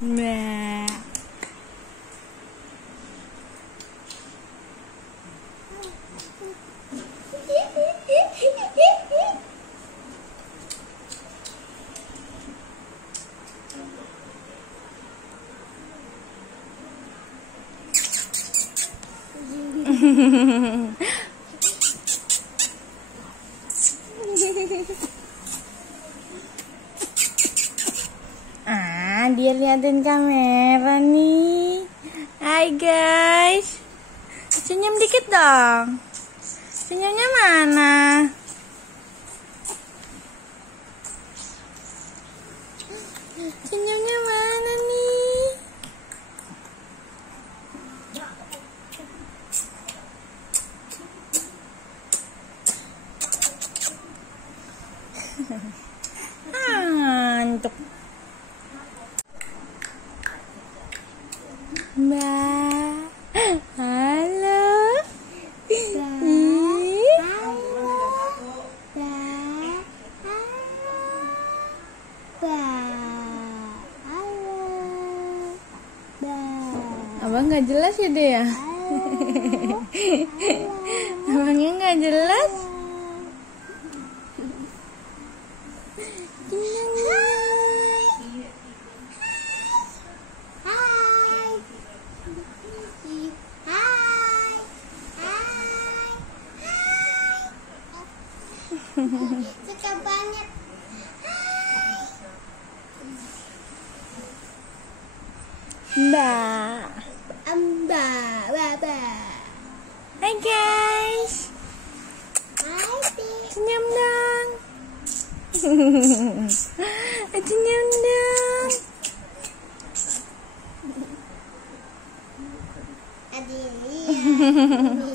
Nah. Dia liatin kamera nih. Hai guys, senyum dikit dong. Senyumnya mana? Senyumnya mana nih? Mantap. Mbak, halo. Abang nggak jelas ya deh ya? Abangnya nggak jelas. Suka banget. Mbak, Baba. hai guys. Hai, Senyum dong. Senyum dong. Adik.